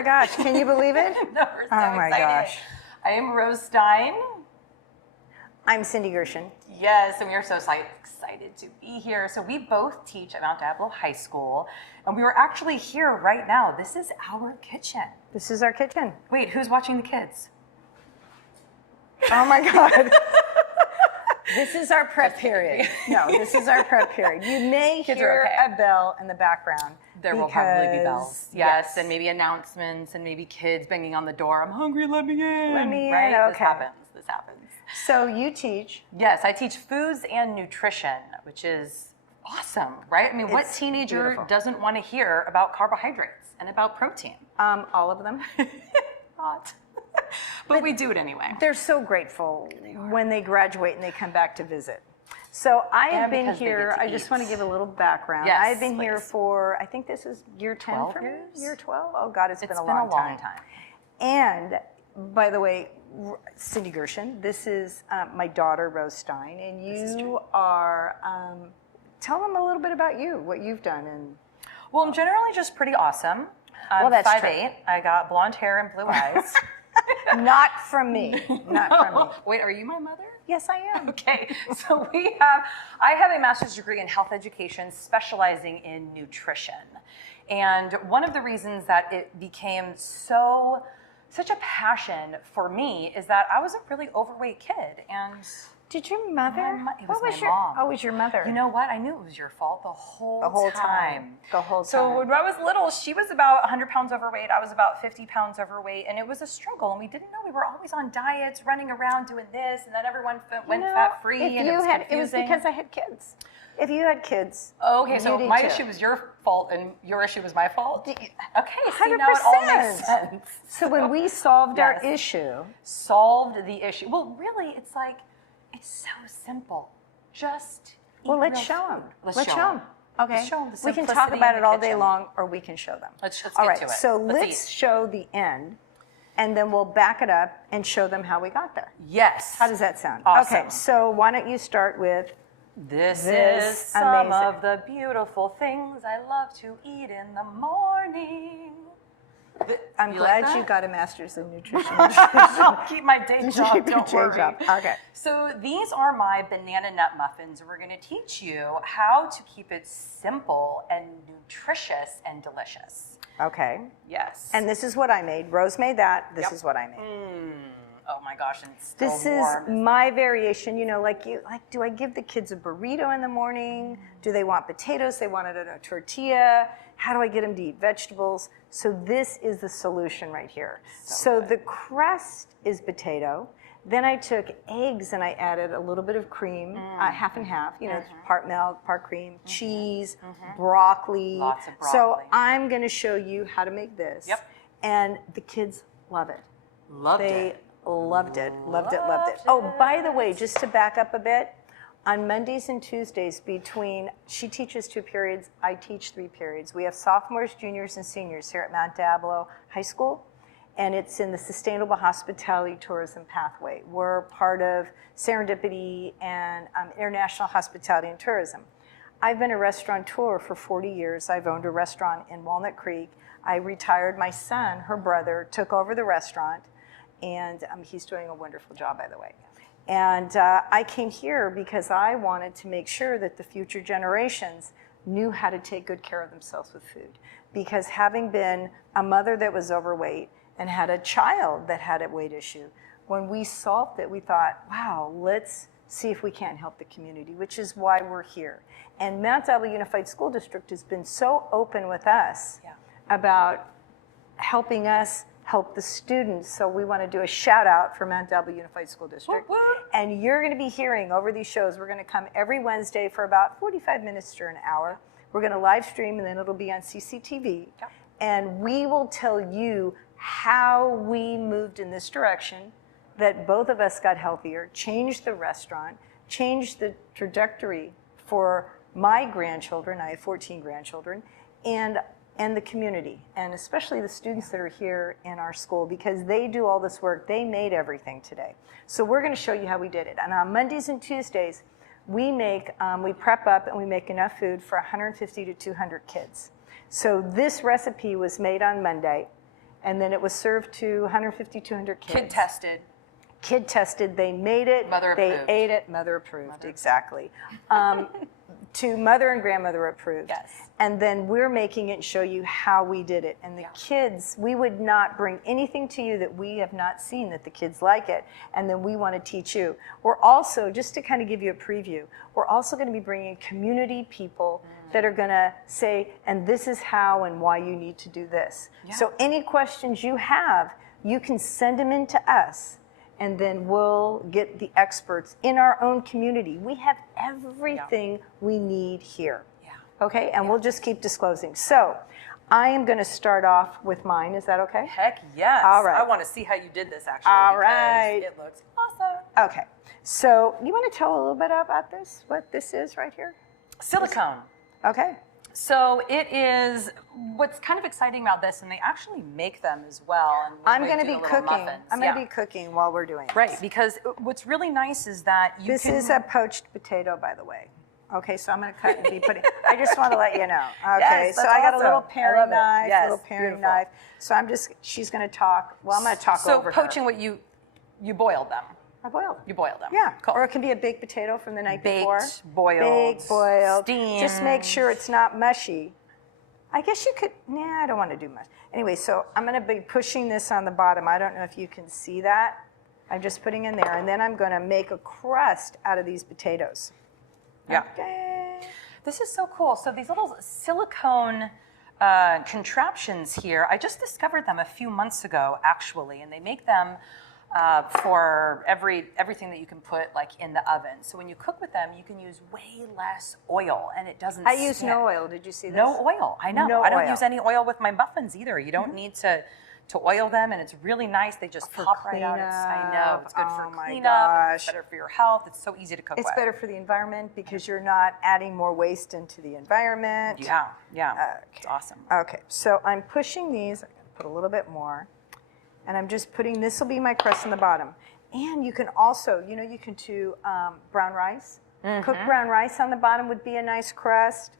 my gosh, can you believe it? No, we're so Oh my excited. gosh. I am Rose Stein. I'm Cindy Gershen. Yes, and we are so excited to be here. So we both teach at Mount Diablo High School, and we were actually here right now. This is our kitchen. This is our kitchen. Wait, who's watching the kids? Oh my God. This is our prep period. No, this is our prep period. You may Kids hear are okay. a bell in the background. There will probably be because- bells. Yes, and maybe announcements and maybe kids banging on the door. I'm hungry, let me in. Let me in, Right? This okay. happens. This happens. So you teach. Yes, I teach foods and nutrition, which is awesome, right? I mean, what It's teenager beautiful. doesn't want to hear about carbohydrates and about protein? All of them. Not. But we do it anyway. They're so grateful when they graduate and they come back to visit. So I have And been because they here, get to I just eat. want to give a little background. Yes, I've been here please. for, I think this is year 10 12 for me? years? Year 12? Oh God, it's been a been long a long time. time. And by the way, Cindy Gershen, this is my daughter, Rose Stein, and you are, tell them a little bit about you, what you've done. And Well, I'm generally just pretty awesome. I'm Well, that's 5'8". I got blonde hair and blue eyes. Not from me, not from me. Wait, are you my mother? Yes, I am. Okay, so I have a master's degree in health education specializing in nutrition. And one of the reasons that it became such a passion for me is that I was a really overweight kid. And Did your mother? it was what was my your? mom. Oh, it was your mother. you know what? I knew it was your fault the whole time. The whole time. So when I was little, she was about 100 pounds overweight. I was about 50 pounds overweight. And it was a struggle. And we didn't know we were always on diets, running around doing this. And then everyone went fat-free. If And you it was had, confusing. it was because I had kids. If you had kids, Okay, so you my did too. issue was your fault and your issue was my fault? Okay, see, now it all makes 100%. sense. So when we solved our Yes. issue, Solved the issue. Well, really, it's like, it's so simple. Just eat well, let's real show food. them. Let's show them. Okay. Let's show 'em the we can talk simplicity about in it the all day kitchen. long, or we can show them. Let's all get right. to it. So Let's let's eat. show the end, and then we'll back it up and show them how we got there. Yes. How does that sound? Awesome. Okay. So why don't you start with? This This is some amazing. of the beautiful things I love to eat in the morning. I'm You like glad you that? got a master's in nutrition. I'll keep my day You job, keep your don't day worry. job. Okay. So these are my banana nut muffins. We're going to teach you how to keep it simple and nutritious and delicious. Okay. Yes. And this is what I made. Rose made that. This Yep. is what I made. Oh my gosh, and it's still This warm. is my variation. You know, do I give the kids a burrito in the morning? Do they want potatoes? They want it in a tortilla. How do I get them to eat vegetables? So this is the solution right here. So the crust is potato. Then I took eggs and I added a little bit of cream, half and half, you know, part milk, part cream, cheese, broccoli. Lots of So broccoli. I'm going to show you how to make this. Yep. And the kids love it. Loved They it. loved it. Loved Oh, by the it. way, just to back up a bit, on Mondays and Tuesdays she teaches 2 periods, I teach 3 periods. We have sophomores, juniors, and seniors here at Mount Diablo High School, and it's in the Sustainable Hospitality Tourism Pathway. We're part of Serendipity and International Hospitality and Tourism. I've been a restaurateur for 40 years. I've owned a restaurant in Walnut Creek. I retired. My son, her brother, took over the restaurant, and he's doing a wonderful job, by the way. And I came here because I wanted to make sure that the future generations knew how to take good care of themselves with food. Because having been a mother that was overweight and had a child that had a weight issue, when we solved it, we thought, wow, let's see if we can't help the community, which is why we're here. And Mount Diablo Unified School District has been so open with us about helping us help the students. So we want to do a shout out for Mount Diablo Unified School District. Whoop, whoop. And you're going to be hearing over these shows, we're going to come every Wednesday for about 45 minutes to an hour. We're going to live stream and then it'll be on CCTV. Yep. And we will tell you how we moved in this direction, that both of us got healthier, changed the restaurant, changed the trajectory for my grandchildren. I have 14 grandchildren, and the community, and especially the students that are here in our school, because they do all this work. They made everything today. So we're going to show you how we did it. And on Mondays and Tuesdays, we prep up and we make enough food for 150 to 200 kids. So this recipe was made on Monday, And then it was served to 150, 200 kids. Kid tested. Kid tested, they made it, Mother they approved. ate it, mother approved, exactly. To mother and grandmother approved. Yes. And then we're making it and show you how we did it. And the kids, we would not bring anything to you that we have not seen that the kids like it. And then we want to teach you. We're also, just to kind of give you a preview, we're also going to be bringing community people that are going to say, and this is how and why you need to do this. Yeah. So any questions you have, you can send them in to us. And then we'll get the experts in our own community. We have everything we need here. Yeah. Okay, and we'll just keep disclosing. So I am going to start off with mine. Is that okay? Heck yes. All right. I want to see how you did this actually. All because right. It looks awesome. Okay, so you want to tell a little bit about this, what this is right here? Silicone. Okay. So it is, what's kind of exciting about this, and they actually make them as well. And I'm we going to do be the little cooking. muffins. I'm going to be cooking while we're doing it. Right, because what's really nice is that you This can... is a poached potato, by the way. Okay, so I'm going to cut and be putting. I just want to let you know. Okay, Yes, so that's I got a awesome. little I paring love it. knife, Yes, little paring beautiful. knife. So she's going to talk. Well, I'm going to talk So over poaching, her. what you boiled them. I boiled. You boiled them. Yeah, Cool. or it can be a baked potato from the night before. Baked, boiled, Baked, boiled. steamed. Just make sure it's not mushy. I guess you could, I don't want to do much. Anyway, so I'm going to be pushing this on the bottom. I don't know if you can see that. I'm just putting in there, and then I'm going to make a crust out of these potatoes. Yeah. Okay. This is so cool. So these little silicone contraptions here, I just discovered them a few months ago, actually, and they make them for everything that you can put like in the oven. So when you cook with them, you can use way less oil, and it doesn't. I use stick. no oil. Did you see this? No oil. I know. No I don't oil. use any oil with my muffins either. You don't need to oil them, and it's really nice. They just For pop right out. I know. cleanup. It's good for Oh my cleanup. And it's gosh. better for your health. It's so easy to cook It's with. better for the environment because you're not adding more waste into the environment. Yeah. Yeah. Okay. It's awesome. Okay, so I'm pushing these. I'm going to put a little bit more. And I'm just putting, this will be my crust on the bottom. And you can also, you can do brown rice. Cooked brown rice on the bottom would be a nice crust.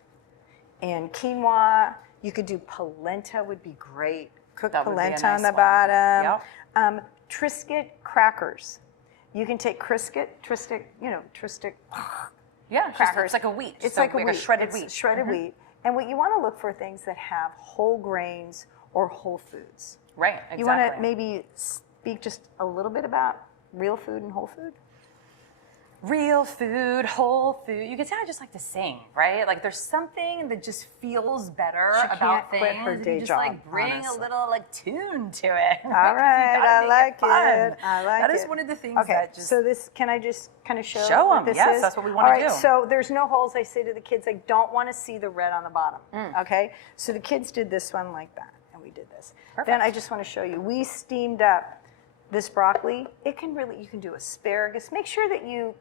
And quinoa. You could do polenta would be great. Cooked That would be a polenta on nice the one. bottom. Triscuit crackers. You can take Triscuit. Yeah. Crackers. It's like a wheat. It's So like a wheat. shredded It's wheat. Shredded wheat. And what you want to look for things that have whole grains or whole foods. Right. Exactly. You want to maybe speak just a little bit about real food and whole food? Real food, whole food. You can say I just like to sing, right? Like there's something that just feels better She about can't quit things. her if day you just job, like bring honestly. a little like tune to it. All right, I like it. I like That it. is one of the things Okay, that just so this, can I just kind of show Show what 'em, this yes, is? that's what we wanna All right, do. so there's no holes. I say to the kids, I don't want to see the red on the bottom, Mm. okay? So the kids did this one like that, and we did this. Perfect. Then I just want to show you, we steamed up this broccoli. It can really, you can do asparagus. Make sure that you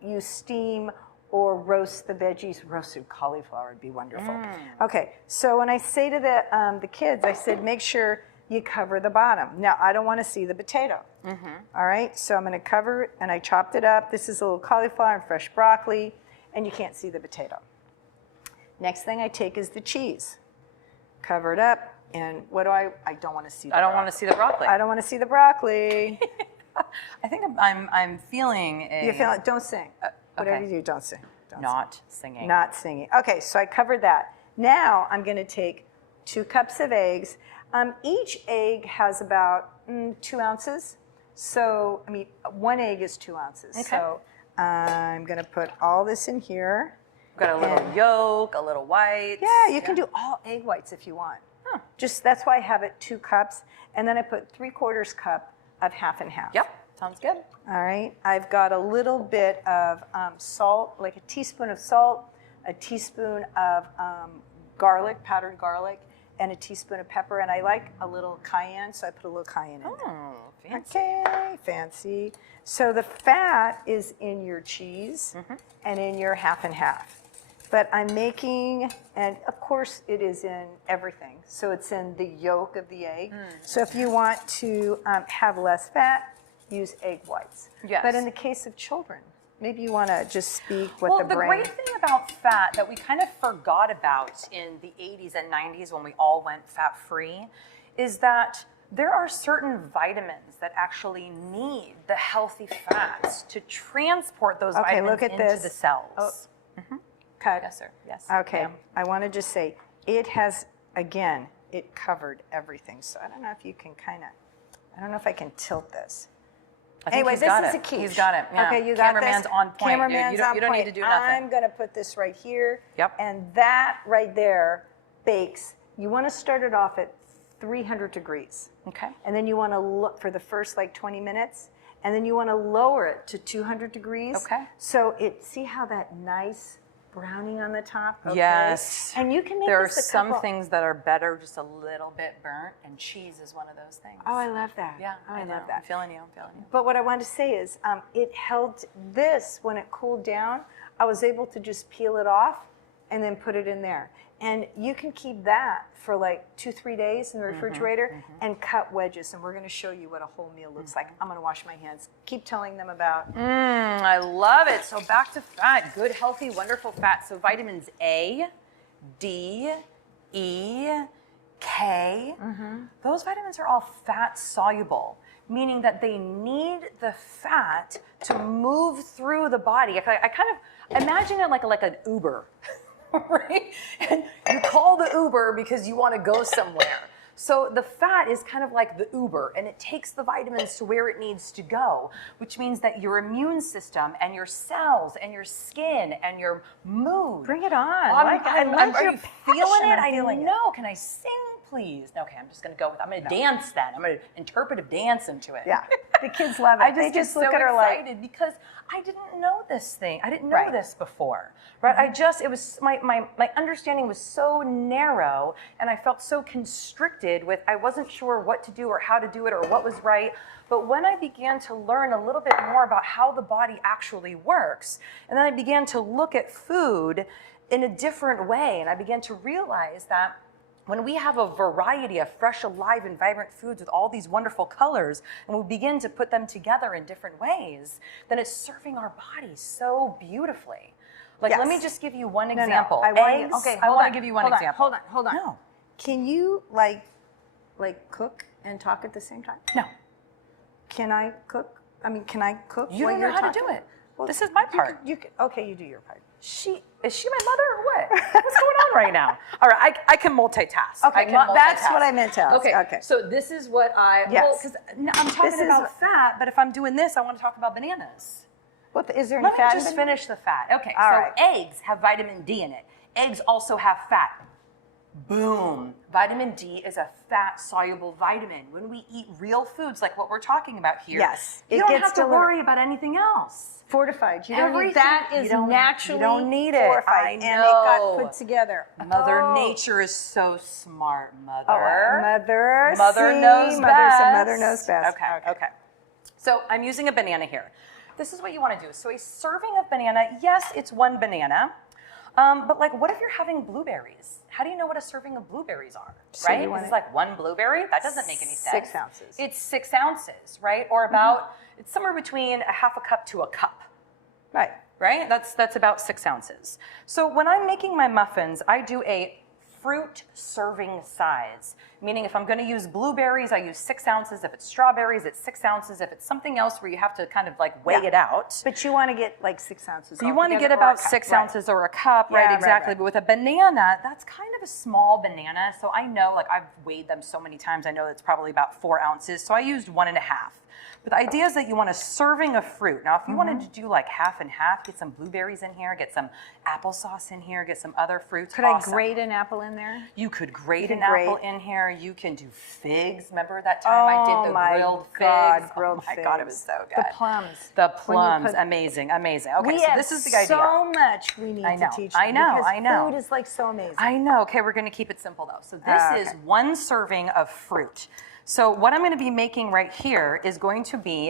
you steam or roast the veggies. Roasted cauliflower would be wonderful. Okay, so when I say to the kids, I said, make sure you cover the bottom. Now, I don't want to see the potato. All right, so I'm going to cover it, and I chopped it up. This is a little cauliflower and fresh broccoli, and you can't see the potato. Next thing I take is the cheese. Cover it up, and what do I don't want to see the I don't want to see the broccoli. I don't want to see the broccoli. I think I'm feeling a You feel it? Don't sing. Whatever okay. you do, don't sing. Don't not singing. sing. Not singing. Okay, so I covered that. Now I'm going to take 2 cups of eggs. Each egg has about 2 ounces. So, 1 egg is 2 ounces. Okay. So I'm going to put all this in here. We've got a little yolk, a little white. Yeah, you can do all egg whites if you want. Huh. Just that's why I have it 2 cups. And then I put 3/4 cup of half and half. Yep, sounds good. All right, I've got a little bit of salt, like a teaspoon of salt, a teaspoon of garlic, powdered garlic, and a teaspoon of pepper. And I like a little cayenne, so I put a little cayenne in there. Oh, fancy. Okay, fancy. So the fat is in your cheese and in your half and half. But I'm making, and of course it is in everything. So it's in the yolk of the egg. So if you want to have less fat, use egg whites. Yes. But in the case of children, maybe you want to just speak what Well, the the brain. great thing about fat that we kind of forgot about in the 80s and 90s when we all went fat-free is that there are certain vitamins that actually need the healthy fats to transport those vitamins look at into this. the cells. Oh. Cut. Yes, sir. Yes. Okay, ma'am. I want to just say, it has, again, it covered everything. So I don't know if you can I don't know if I can tilt this. I think Anyway, he's this got is it. a quiche. He's got it. Yeah. Okay, you got Cameraman's this? on point. dude. Cameraman's on You don't point. need to do nothing. I'm going to put this right here. Yep. And that right there bakes. You want to start it off at 300 degrees. Okay. And then you want to look for the first like 20 minutes. And then you want to lower it to 200 degrees. Okay. So see how that nice browning on the top? Okay. Yes. And you can make There are this a some couple. things that are better just a little bit burnt, and cheese is one of those things. Oh, I love that. Yeah, Oh, I know. love that. I'm feeling you. I'm feeling you. But what I wanted to say is, it held this when it cooled down. I was able to just peel it off and then put it in there. And you can keep that for like 2-3 days in the refrigerator and cut wedges. And we're going to show you what a whole meal looks like. I'm going to wash my hands. Keep telling them about. I love it. So back to fat. Good, healthy, wonderful fat. So vitamins A, D, E, K. Those vitamins are all fat soluble, meaning that they need the fat to move through the body. I kind of imagine it like an Uber, right? And you call the Uber because you want to go somewhere. So the fat is kind of like the Uber, and it takes the vitamins to where it needs to go, which means that your immune system and your cells and your skin and your mood. Bring it on. I love your you feeling passion. it? I'm I feeling it. know. Can I sing, please? Okay, I'm just going to go with. I'm going to dance then. I'm going to interpretive dance into it. Yeah. The kids love it. I They just get look so at her like, excited because I didn't know this thing. I didn't know Right. this before, right? It was my understanding was so narrow, and I felt so constricted with. I wasn't sure what to do or how to do it or what was right. But when I began to learn a little bit more about how the body actually works, and then I began to look at food in a different way, and I began to realize that when we have a variety of fresh, alive, and vibrant foods with all these wonderful colors, and we begin to put them together in different ways, then it's serving our bodies so beautifully. Like, Yes. let me just give you one no, example. I want Eggs. okay, I hold want on, to give you one hold on, example. Hold on. No. Can you like cook and talk at the same time? No. Can I cook? I mean, can I cook? You while don't know you're how to talking? do it. Well, This is my part. You can, okay, you do your part. Is she my mother or what? What's going on right now? All right, I can multitask. Okay, I can that's multitask. what I meant to ask. Okay, Okay. so this is what Yes. because I'm talking This is about what- fat, but if I'm doing this, I want to talk about bananas. Is there any Let me fat in just banana? finish the fat. Okay, All so right. eggs have vitamin D in it. Eggs also have fat. Boom. Vitamin D is a fat-soluble vitamin. When we eat real foods like what we're talking about here, Yes, you it don't gets have to delivered. worry about anything else. Fortified. You don't need Everything- that. you Is don't- naturally you don't need it. fortified, I and it got know. put together. Mother Oh. Nature is so smart, Mother. Oh, mother. Mother see, knows best. Mother knows best. Okay. So I'm using a banana here. This is what you want to do. So a serving of banana, yes, it's one banana. But like, what if you're having blueberries? How do you know what a serving of blueberries are, So right? you Because want it's it- like one blueberry. That doesn't make any sense. 6 ounces. It's 6 ounces, right? Or about, it's somewhere between a half a cup to a cup. Right. Right? That's about 6 ounces. So when I'm making my muffins, I do a fruit serving size. Meaning if I'm going to use blueberries, I use 6 ounces. If it's strawberries, it's 6 ounces. If it's something else where you have to kind of like weigh Yeah. it out. But you want to get like 6 ounces. You want to get altogether, or a about cup. 6 Right. ounces or a cup, Yeah, right? right, Exactly. right. But with a banana, that's kind of a small banana. So I know, like I've weighed them so many times, I know it's probably about 4 ounces. So I used 1.5. But the idea is that you want a serving of fruit. Now, if you wanted to do like half and half, get some blueberries in here, get some applesauce in here, get some other fruits. Could awesome. I grate an apple in there? You could grate You an can apple grate. in here. You can do figs. Remember that time I did the my grilled God, figs? grilled Oh my God, it was figs. so good. The plums. The When you plums, put- amazing, amazing. Okay, We so have this is the idea. so much we need I know, to teach I them know, because I know. food is like so amazing. I know. Okay, we're going to keep it simple though. So this Okay. is one serving of fruit. So what I'm going to be making right here is going to be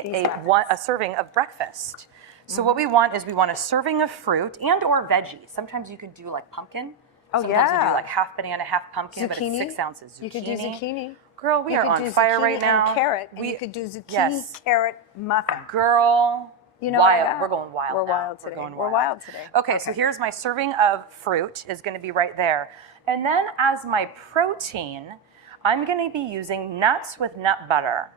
a serving of breakfast. So what we want is we want a serving of fruit and or veggies. Sometimes you could do like pumpkin. Oh, Sometimes you yeah. do like half banana, half pumpkin, but Zucchini. it's 6 ounces. You could do zucchini. Girl, we You are could on do fire zucchini right now. and carrot. And you could do zucchini, yes. carrot, muffin. Girl, You know wild. what? We're going wild. We're now. wild today. We're going We're wild today. Okay, so here's my serving of fruit is going to be right there. And then as my protein, I'm going to be using nuts with nut butter.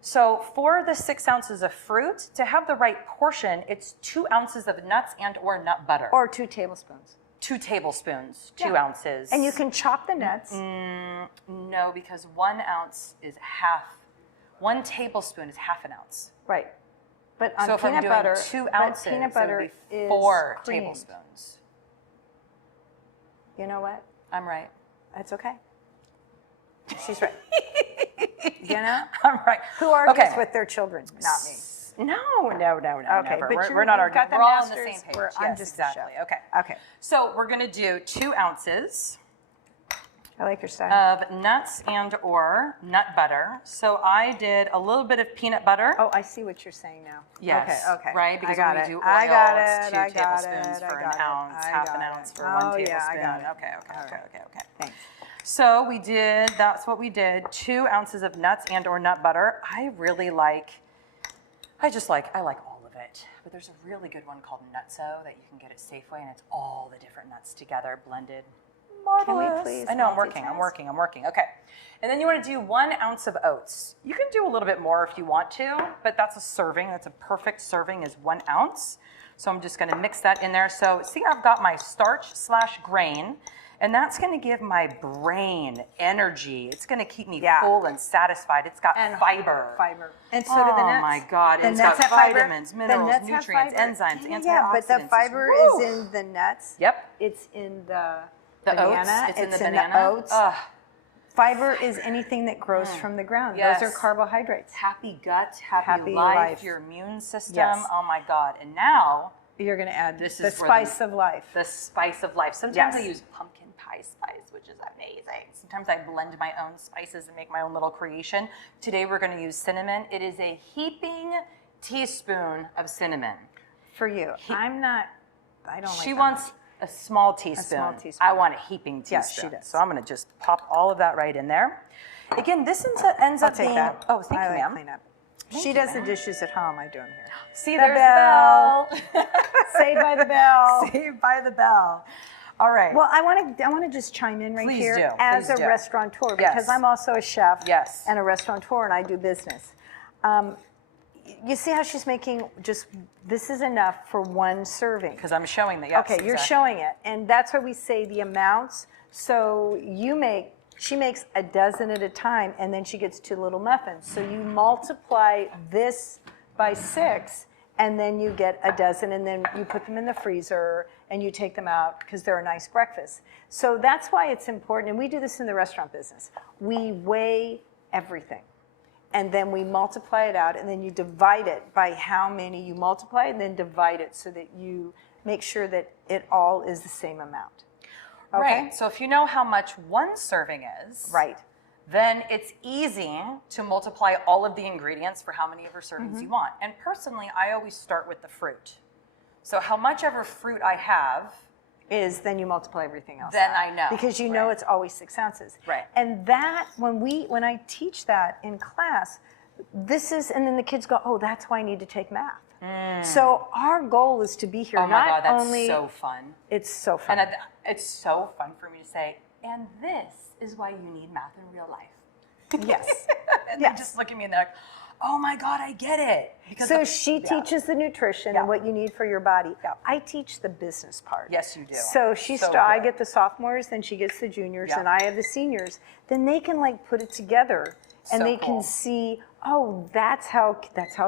So for the 6 ounces of fruit, to have the right portion, it's 2 ounces of nuts and or nut butter. Or 2 tablespoons. 2 tablespoons, 2 ounces. And you can chop the nuts. No, because 1 ounce is half. 1 tablespoon is half an ounce. Right. But on So if I'm peanut doing butter, 2 but ounces, peanut butter it would be is 4 creamed. tablespoons. You know what? I'm right. That's okay. She's right. You know? I'm right. Who argues Okay. with their children? Not me. No, Okay, never. but We're not you've got arguing. the We're all on the masters, same page. I'm Yes, just the chef. exactly. Okay. Okay. So we're going to do 2 ounces I like your style. of nuts and or nut butter. So I did a little bit of peanut butter. Oh, I see what you're saying now. Yes. Okay. Right? Because I got when it. we do oil, I got it's it. 2 I got tablespoons it. for I an got it. ounce, I half got an it. ounce for 1 tablespoon. Yeah, I got it. Okay. All right. Thanks. So that's what we did, 2 ounces of nuts and or nut butter. I like all of it. But there's a really good one called Nutso that you can get at Safeway, and it's all the different nuts together, blended. Marvelous. Can we please I know, I'm multitask? working. Okay. And then you want to do 1 ounce of oats. You can do a little bit more if you want to, but that's a serving. That's a perfect serving is 1 ounce. So I'm just going to mix that in there. So see, I've got my starch/grain. And that's going to give my brain energy. It's going to keep me full and satisfied. It's got fiber. And so do the nuts. Oh my God. The And it's nuts got have fiber. vitamins, The minerals, nuts have nutrients, fiber. enzymes, antioxidants. Yeah, but the fiber is in the nuts. Yep. It's in the The banana. oats. It's in the banana. oats. Ugh. Fiber is anything that grows from the ground. Yes. Those are carbohydrates. Happy gut, happy life. life, your immune system. Yes. Oh my God. And now, You're going to add This the is where spice of life. the spice of life. Sometimes I Yes. use pumpkin pie spice, which is amazing. Sometimes I blend my own spices and make my own little creation. Today we're going to use cinnamon. It is a heaping teaspoon of cinnamon. For you. I don't like She that wants much. a small teaspoon. small teaspoon. I want a heaping teaspoon. Yes, she does. So I'm going to just pop all of that right in there. Again, this ends I'll up take being. that. Oh, thank I you, like ma'am. cleanup. Thank She you, does the ma'am. dishes at home. I do them here. See, The there's bell. the bell. Saved by the bell. Saved by the bell. All right. Well, I want to just chime in right Please here do. as Please a do. restaurateur Yes. because I'm also a chef Yes. and a restaurateur and I do business. You see how she's making this is enough for 1 serving. Because I'm showing that. Yes. Okay, you're exactly. showing it. And that's why we say the amounts. So she makes a dozen at a time and then she gets 2 little muffins. So you multiply this by 6 and then you get a dozen and then you put them in the freezer and you take them out because they're a nice breakfast. So that's why it's important. And we do this in the restaurant business. We weigh everything. And then we multiply it out and then you divide it by how many you multiply and then divide it so that you make sure that it all is the same amount. Okay? Right. So if you know how much 1 serving is, Right. then it's easy to multiply all of the ingredients for how many of her servings you want. And personally, I always start with the fruit. So how much ever fruit I have, Then you multiply everything else Then out. I know. Because you know Right. it's always 6 ounces. Right. And that, when I teach that in class, and then the kids go, oh, that's why I need to take math. So our goal is to be here oh my not God, that's only, so fun. it's so fun. And it's so fun for me to say, and this is why you need math in real life. Yes. And Yes. they just look at me and they're like, oh my God, I get it. Because So she teaches the nutrition and Yeah. what you need for your body. I teach the business part. Yes, you do. So I good. get the sophomores, then she gets the juniors, Yeah. and I have the seniors. Then they can put it together, and So they cool. can see, oh, that's how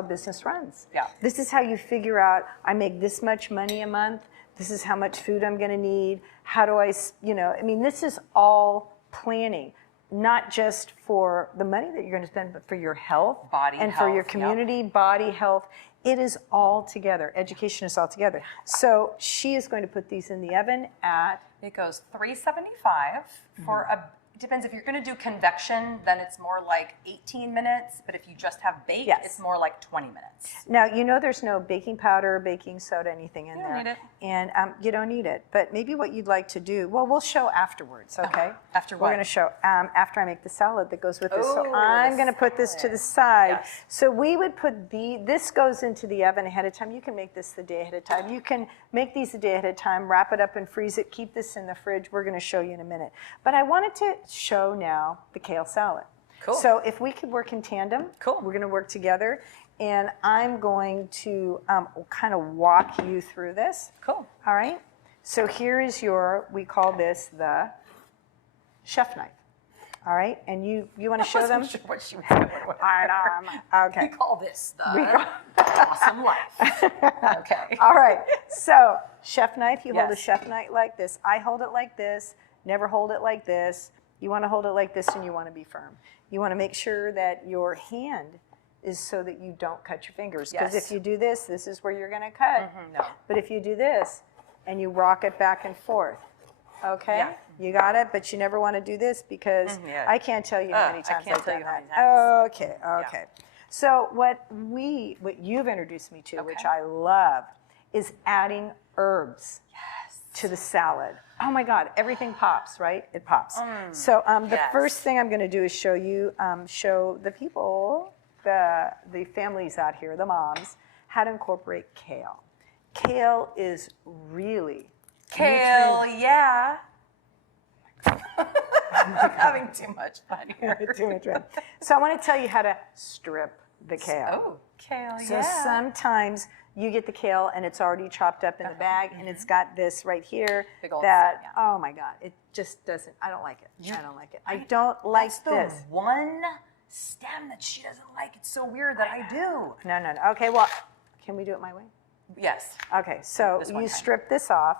business runs. Yeah. This is how you figure out. I make this much money a month. This is how much food I'm going to need. How do I, this is all planning. Not just for the money that you're going to spend, but for your health Body and for your health, community, body health. It is all together. Education is all together. So she is going to put these in the oven at It goes 375 for it depends. If you're going to do convection, then it's more like 18 minutes. But if you just have bake, Yes. it's more like 20 minutes. Now, there's no baking powder, baking soda, anything in You don't there. need it. And you don't need it. But maybe what you'd like to do, we'll show afterwards, okay? After We're what? going to show after I make the salad that goes with this. So Oh, I'm the going to put this to the side. Yes. So we would put this goes into the oven ahead of time. You can make this the day ahead of time. You can make these a day ahead of time, wrap it up and freeze it, keep this in the fridge. We're going to show you in a minute. But I wanted to show now the kale salad. Cool. So if we could work in tandem, Cool. we're going to work together. And I'm going to kind of walk you through this. Cool. All right? So here is we call this the chef knife. All right? And you want to show them? Sure what she was going with. I know. Okay. We call this the awesome life. Okay. All right. So chef knife, you hold a Yes. chef knife like this. I hold it like this. Never hold it like this. You want to hold it like this, and you want to be firm. You want to make sure that your hand is so that you don't cut your fingers. Because Yes. if you do this, this is where you're going to cut. No. But if you do this and you rock it back and forth, okay? Yeah. You got it, but you never want to do this because Yeah. I can't tell you how many I times can't I've tell done you how many that. times. Okay. So what you've introduced me to, which Okay. I love, is adding herbs to the salad. Oh my God, everything pops, right? It pops. So the Yes. first thing I'm going to do is show you, show the people, the families out here, the moms, how to incorporate kale. Kale is really Kale, yeah. I'm having too much fun here. too much red. So I want to tell you how to strip the kale. Oh, kale, So yeah. sometimes you get the kale and it's already chopped up in the bag and it's got this right here Big old that, stem, oh my God, it just doesn't, I don't like it. I don't like it. I don't like That's the this. one stem that she doesn't like. It's so weird that I do. No. Okay, well, can we do it my way? Yes. Okay, so This one you time. strip this off.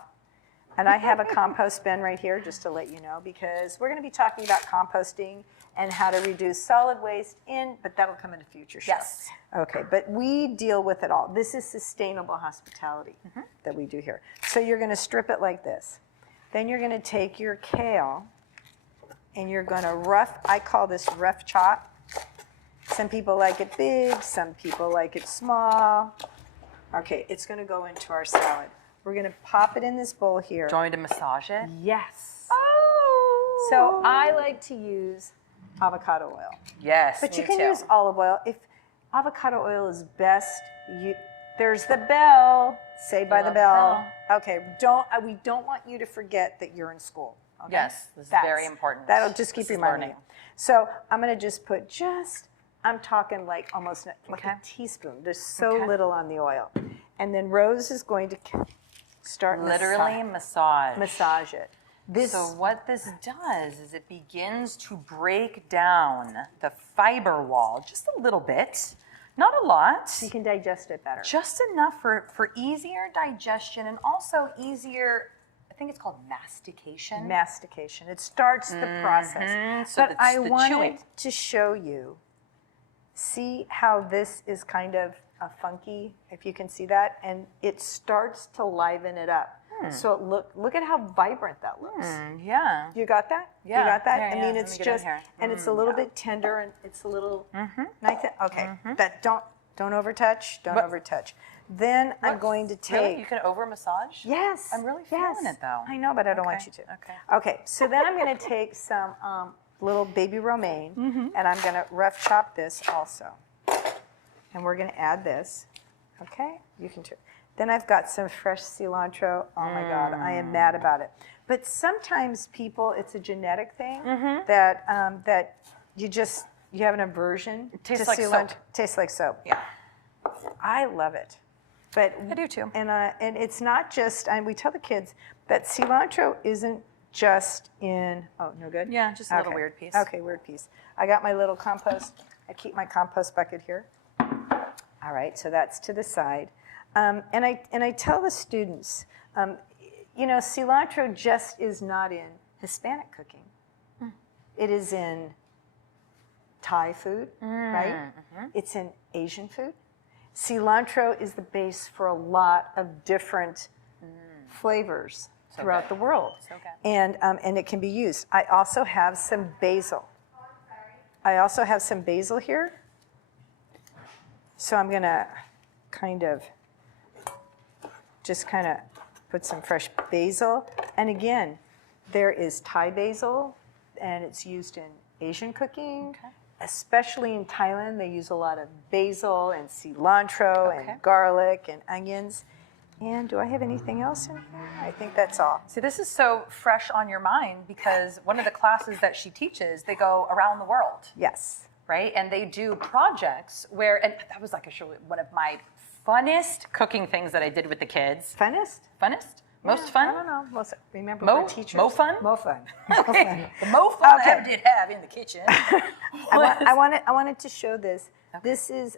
And I have a compost bin right here just to let you know because we're going to be talking about composting and how to reduce solid waste but that'll come in a future show. Yes. Okay, but we deal with it all. This is sustainable hospitality that we do here. So you're going to strip it like this. Then you're going to take your kale and you're going to I call this rough chop. Some people like it big, some people like it small. Okay, it's going to go into our salad. We're going to pop it in this bowl here. Going to massage it? Yes. Oh. So I like to use avocado oil. Yes, But you me can too. use olive oil. If avocado oil is best, there's the bell. Saved by the Love the bell. Okay, we don't want you to forget that you're in school. Okay? Yes, this is very important. That'll just keep This is reminding learning. you. So I'm going to just put I'm talking like almost like Okay. a teaspoon. There's so Okay. little on the oil. And then Rose is going to start Literally massage. massage it. So what this does is it begins to break down the fiber wall just a little bit, not a lot, You can digest it better. just enough for easier digestion and also easier, I think it's called mastication. Mastication. It starts the process. So But it's I the wanted chewing. to show you, see how this is kind of funky, if you can see that, and it starts to liven it up. So look at how vibrant that looks. Yeah. You got that? Yeah. You got that? Yeah, I yeah. mean, Let it's me get in just, here. and it's a little bit tender, and it's a little nice. Okay, that don't overtouch. Don't overtouch. Then I'm going to take. Really? You can over massage? Yes. I'm really yes. feeling it, though. I know, but I don't want Okay, you to. okay. Okay, so then I'm going to take some little baby romaine, and I'm going to rough chop this also. And we're going to add this. Okay? You can too. Then I've got some fresh cilantro. Oh my God, I am mad about it. But sometimes people, it's a genetic thing that that you have an aversion tastes to like cilantro. soap. Tastes like soap. Yeah. I love it. But I do too. And it's not just. We tell the kids that cilantro isn't just in. Oh, no good. Yeah, just a little weird piece. Okay, weird piece. I got my little compost. I keep my compost bucket here. All right, so that's to the side. And I tell the students, cilantro just is not in Hispanic cooking. It is in Thai food, right? It's in Asian food. Cilantro is the base for a lot of different flavors throughout the world. So good. And it can be used. I also have some basil. Here. So I'm going to kind of put some fresh basil. And again, there is Thai basil, and it's used in Asian cooking. Okay. Especially in Thailand, they use a lot of basil and cilantro Okay. and garlic and onions. And do I have anything else in here? I think that's all. See, this is so fresh on your mind because one of the classes that she teaches, they go around the world, Yes. right? And they do projects where, and that was like actually one of my funnest cooking things that I did with the kids. Funnest? Funnest? Most Yeah, fun? I don't know. Remember, Mo- we're teachers. Mo fun? Mo fun. Okay. The mo fun Okay. I did have in the kitchen. I wanted to show this. Okay. This is,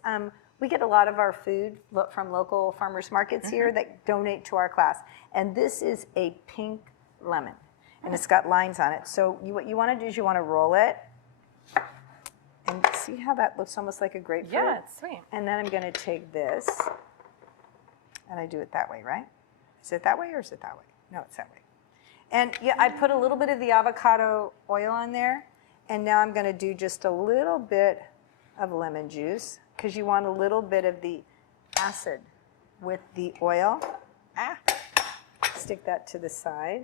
we get a lot of our food from local farmers markets here that donate to our class. And this is a pink lemon. And it's got lines on it. So what you want to do is you want to roll it. And see how that looks almost like a grapefruit? Yeah, it's sweet. And then I'm going to take this. And I do it that way, right? Is it that way or is it that way? No, it's that way. And yeah, I put a little bit of the avocado oil on there. And now I'm going to do just a little bit of lemon juice because you want a little bit of the acid with the oil. Stick that to the side.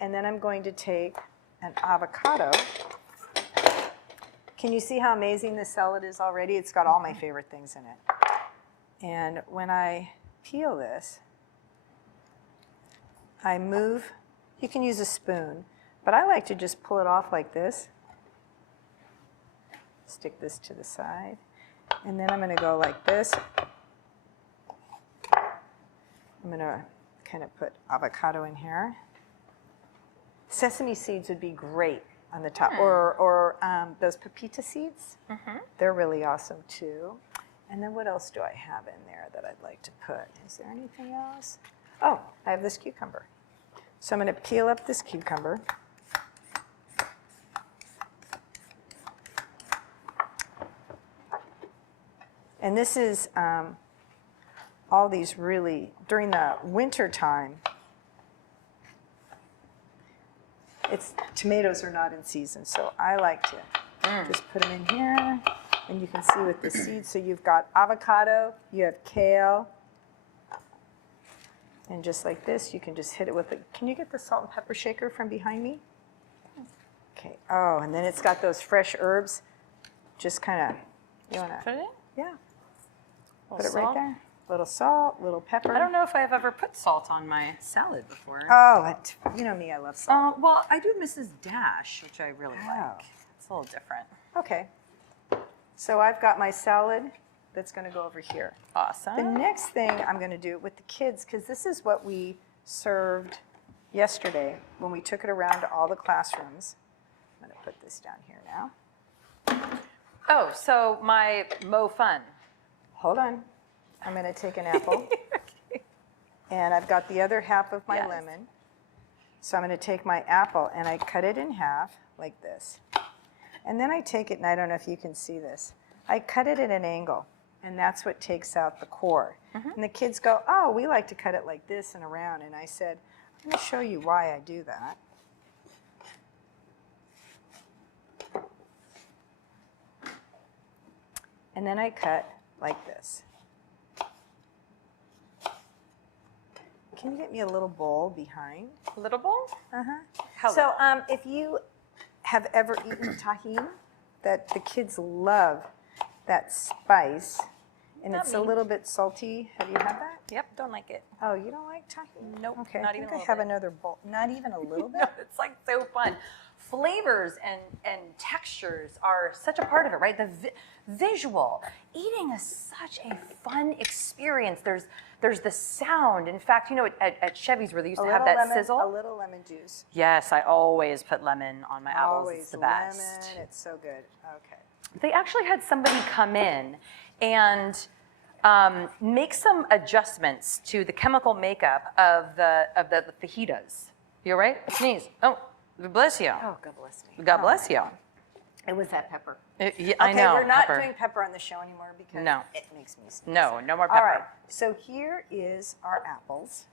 And then I'm going to take an avocado. Can you see how amazing this salad is already? It's got all my favorite things in it. And when I peel this, I move. You can use a spoon, but I like to just pull it off like this. Stick this to the side. And then I'm going to go like this. I'm going to kind of put avocado in here. Sesame seeds would be great on the top, or those pepita seeds. They're really awesome too. And then what else do I have in there that I'd like to put? Is there anything else? Oh, I have this cucumber. So I'm going to peel up this cucumber. And this is all these really, during the winter time, tomatoes are not in season, so I like to just put them in here, and you can see with the seeds. So you've got avocado, you have kale, and just like this, you can just hit it with it. Can you get the salt and pepper shaker from behind me? Okay. Oh, and then it's got those fresh herbs. Just kind of, you want to Put it in? Yeah. Put it Salt. right there. Little salt, little pepper. I don't know if I've ever put salt on my salad before. Oh, you know me, I love salt. Well, I do Mrs. Dash, which I really Oh. like. It's a little different. Okay. So I've got my salad that's going to go over here. Awesome. The next thing I'm going to do with the kids, because this is what we served yesterday when we took it around to all the classrooms. I'm going to put this down here now. Oh, so my Mo Fun. Hold on. I'm going to take an apple. And I've got the other half of my Yes. lemon. So I'm going to take my apple and I cut it in half like this. And then I take it, and I don't know if you can see this. I cut it at an angle, and that's what takes out the core. And the kids go, oh, we like to cut it like this and around. And I said, I'm going to show you why I do that. And then I cut like this. Can you get me a little bowl behind? Little bowl? Uh-huh. So if you have ever eaten tahini, that the kids love that spice, and Not it's me. a little bit salty. Have you had that? Yep, don't like it. Oh, you don't like tahini? Nope, Okay, not I even think a I have little bit. another bowl. Not even a little bit? No, it's like so fun. Flavors and textures are such a part of it, right? The visual. Eating is such a fun experience. There's the sound. In fact, you know, at Chevy's where they used to have that sizzle. A little lemon juice. Yes, I always put lemon on my apples. Always It's the lemon. best. It's so good. Okay. They actually had somebody come in and make some adjustments to the chemical makeup of the fajitas. You all right? Sneeze. Oh, bless you. Oh, God bless me. God bless you. It was that pepper. I know. Okay, we're not pepper. doing pepper on the show anymore because No. it makes me sneeze. No more pepper. All right, so here is our apples.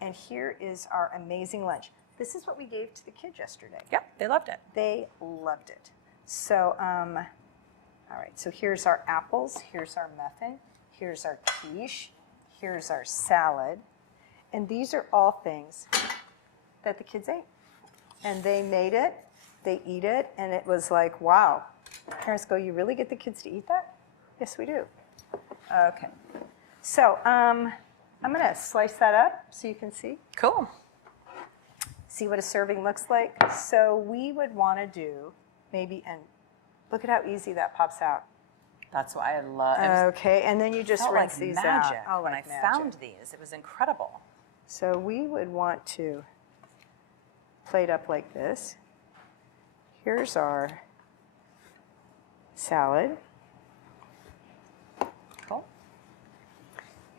And here is our amazing lunch. This is what we gave to the kids yesterday. Yep, they loved it. They loved it. So, all right, so here's our apples, here's our muffin, here's our quiche, here's our salad. And these are all things that the kids ate. And they made it, they eat it, and it was like, wow. Parents go, you really get the kids to eat that? Yes, we do. Okay. So I'm going to slice that up so you can see. Cool. See what a serving looks like. So we would want to do maybe, and look at how easy that pops out. That's why I love. Okay, and then you just felt rinse like these magic out. Oh, when like I magic. found these. It was incredible. So we would want to plate up like this. Here's our salad. Cool.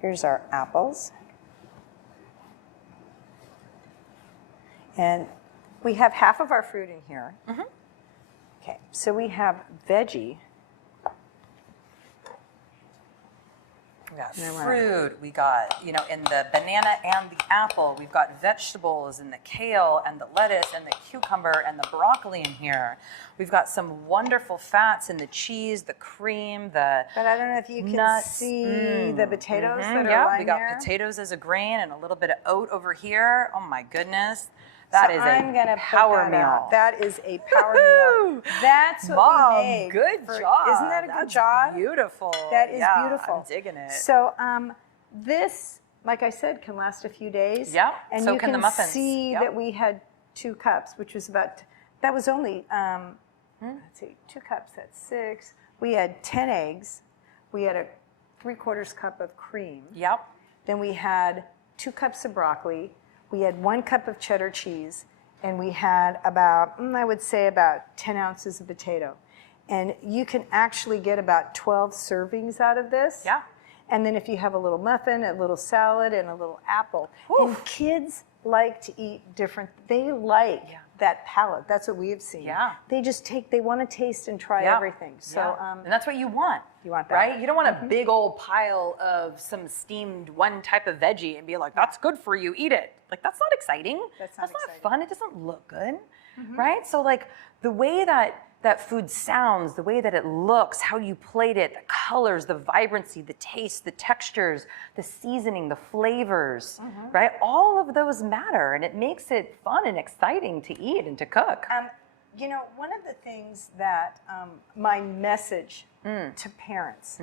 Here's our apples. And we have half of our fruit in here. Mm-hmm. Okay, so we have veggie. We got fruit, we got, in the banana and the apple, we've got vegetables and the kale and the lettuce and the cucumber and the broccoli in here. We've got some wonderful fats in the cheese, the cream, the But I don't know if you can nuts. see the potatoes that are Yeah, lying we got there. potatoes as a grain and a little bit of oat over here. Oh my goodness. That So is I'm gonna a put power that meal. out. That is a power meal. That's what Mom, we made. good job. Isn't that a good That's job? beautiful. That is Yeah, beautiful. I'm digging it. So this, like I said, can last a few days. Yeah, And so you can the muffins. see Yep. that we had 2 cups, which was about, that was only, let's see, 2 cups, that's 6. We had 10 eggs. We had a 3/4 cup of cream. Yep. Then we had 2 cups of broccoli. We had 1 cup of cheddar cheese. And we had about, I would say about 10 ounces of potato. And you can actually get about 12 servings out of this. Yeah. And then if you have a little muffin, a little salad, and a little apple. Oof. And kids like to eat different, they like that palate. That's what we have seen. Yeah. They just they want to taste and try Yeah. everything. So and that's what you want. You want that. Right? You don't want a big old pile of some steamed one type of veggie and be like, that's good for you, eat it. Like, that's not exciting. That's not exciting. fun. It doesn't look good. Right? So, like, the way that food sounds, the way that it looks, how you plate it, the colors, the vibrancy, the taste, the textures, the seasoning, the flavors, right? All of those matter, and it makes it fun and exciting to eat and to cook. One of the things that my message to parents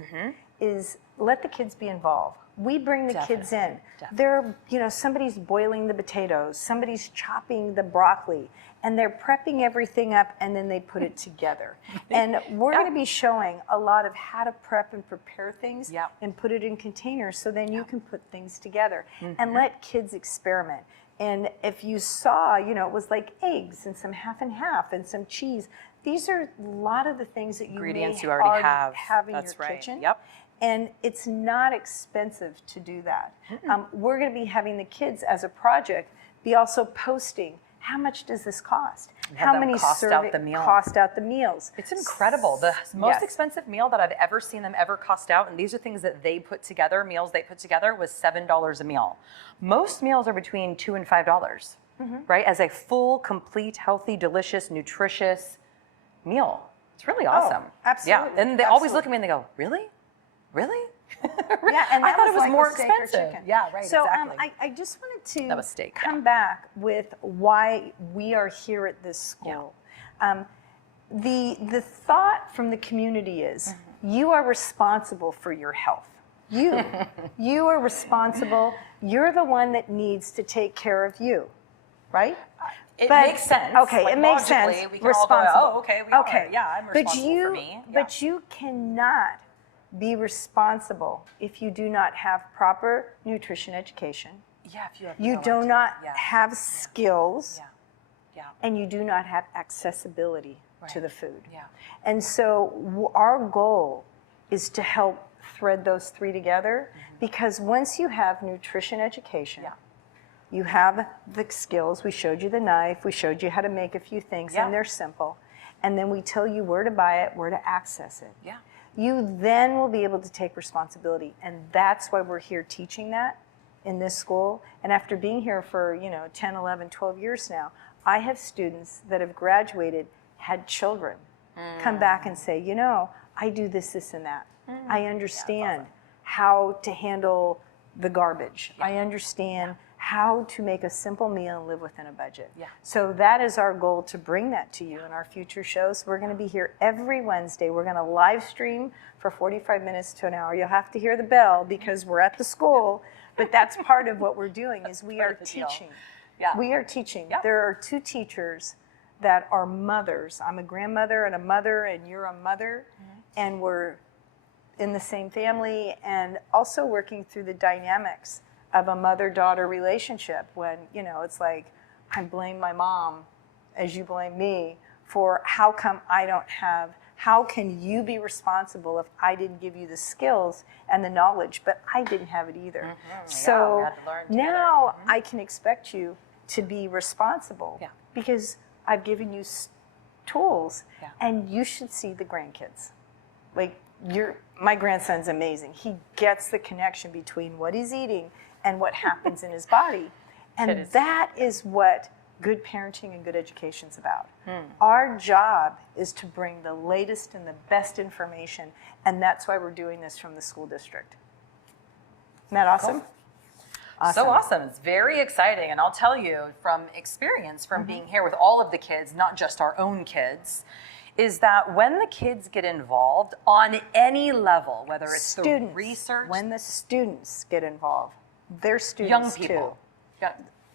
is let the kids be involved. We bring the kids in. They're, somebody's boiling the potatoes, somebody's chopping the broccoli, and they're prepping everything up, and then they put it together. And we're going to be showing a lot of how to prep and prepare things and put it in containers so then you can put things together and let kids experiment. And if you saw, it was like eggs and some half and half and some cheese. These are a lot of the things that you Ingredients may you already have in That's your right. kitchen. Yep. And it's not expensive to do that. We're going to be having the kids as a project be also posting, how much does this cost? Have them cost out the meal. Cost out the meals. It's incredible. The most expensive meal that I've ever seen them ever cost out, and these are things that they put together, meals they put together, was $7 a meal. Most meals are between $2 and $5, right? As a full, complete, healthy, delicious, nutritious meal. It's really awesome. absolutely. Yeah, and they always look at me and they go, really? Really? Yeah, and I that thought was it was like more with steak or expensive. chicken. Yeah, right, so, exactly. I just wanted That was steak, to come back with why we are here at this school. The thought from the community is you are responsible for your health. You are responsible. You're the one that needs to take care of you, right? It makes sense. Okay, Like, it makes sense. logically, we can all go, Responsible. oh, okay, we are. Yeah, I'm responsible for me. Yeah. But you cannot be responsible if you do not have proper nutrition education. Yeah, if you have You no do idea. not Yeah. have skills, Yeah. and you do not have accessibility to Right. the food. Yeah. And so our goal is to help thread those 3 together, because once you have nutrition education, you have the skills. We showed you the knife. We showed you how to make a few things, and they're simple. And then we tell you where to buy it, where to access it. Yeah. You then will be able to take responsibility. And that's why we're here teaching that in this school. And after being here for, 10, 11, 12 years now, I have students that have graduated, had children, come back and say, I do this, this, and that. I understand how to handle the garbage. I understand how to make a simple meal and live within a budget. Yeah. So that is our goal, to bring that to you in our future shows. We're going to be here every Wednesday. We're going to live stream for 45 minutes to an hour. You'll have to hear the bell because we're at the school, but that's part of what we're doing is we are teaching. Yeah. We are teaching. Yeah. There are 2 teachers that are mothers. I'm a grandmother and a mother, and you're a mother, and we're in the same family, and also working through the dynamics of a mother-daughter relationship when, you know, it's like, I blame my mom as you blame me for how come I don't have, how can you be responsible if I didn't give you the skills and the knowledge, but I didn't have it either. So we had to learn together. now I can expect you to be responsible because I've given you tools, and you should see the grandkids. Like, my grandson's amazing. He gets the connection between what he's eating and what happens in his body. And that is what good parenting and good education is about. Our job is to bring the latest and the best information, and that's why we're doing this from the school district. Isn't that awesome? Cool. So awesome. It's very exciting. And I'll tell you from experience, from being here with all of the kids, not just our own kids, is that when the kids get involved on any level, whether it's the research. When the students get involved, they're students young people. too.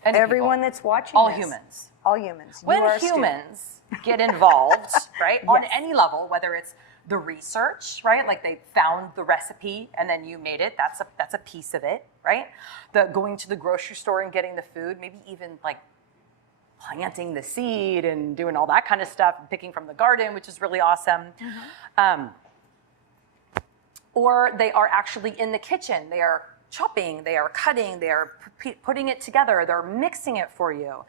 Everyone that's watching all this. Humans. All humans. When humans get involved, right, on any level, whether it's the research, right, like they found the recipe and then you made it, that's a piece of it, right? The going to the grocery store and getting the food, maybe even like planting the seed and doing all that kind of stuff, and picking from the garden, which is really awesome. Or they are actually in the kitchen. They are chopping, they are cutting, they are putting it together, they're mixing it for you.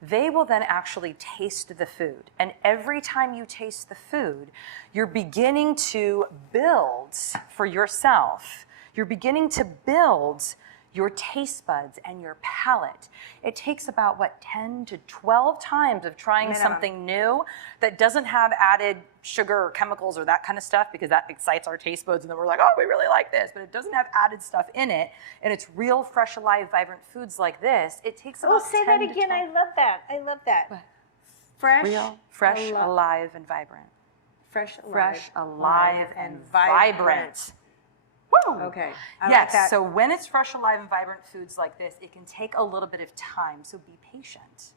They will then actually taste the food. And every time you taste the food, you're beginning to build for yourself. You're beginning to build your taste buds and your palate. It takes about, 10 to 12 times of trying something new that doesn't have added sugar or chemicals or that kind of stuff, because that excites our taste buds and then we're like, oh, we really like this, but it doesn't have added stuff in it. And it's real, fresh, alive, vibrant foods like this. It takes about 10 say that to again. 12 I love that. I love that. What? Fresh, real, fresh, alive, and vibrant. Fresh, alive, and vibrant. Woo! Okay. I like that. So when it's fresh, alive, and vibrant foods like this, it can take a little bit of time. So be patient,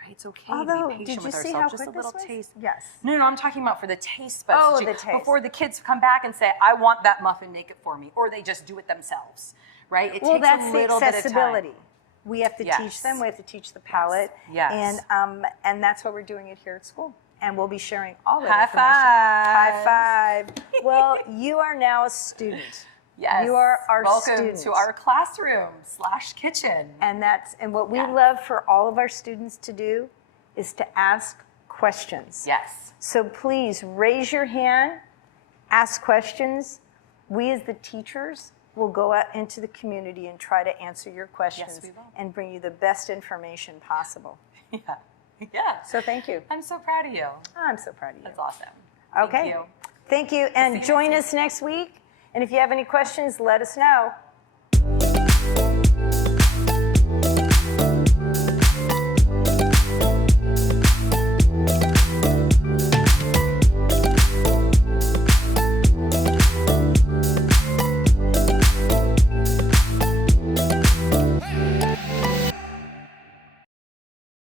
right? It's okay Although, to be patient did you with see ourselves. how Just a quick little this was? taste. Yes. No, I'm talking about for the taste buds. Oh, the taste. Before the kids come back and say, I want that muffin, make it for me. Or they just do it themselves, right? It takes that's a little the bit of accessibility. time. We have to teach them. We have to teach the palate. Yes. And that's why we're doing it here at school. And we'll be sharing all that High information. High five. Well, you are now a student. Yes. You are our Welcome students. to our classroom/kitchen. And what we love for all of our students to do is to ask questions. Yes. So please raise your hand, ask questions. We as the teachers will go out into the community and try to answer your questions and bring you the best information possible. Yeah. So thank you. I'm so proud of you. I'm so proud of you. That's awesome. Okay. Thank you. Thank you. And join us next week. And if you have any questions, let us know.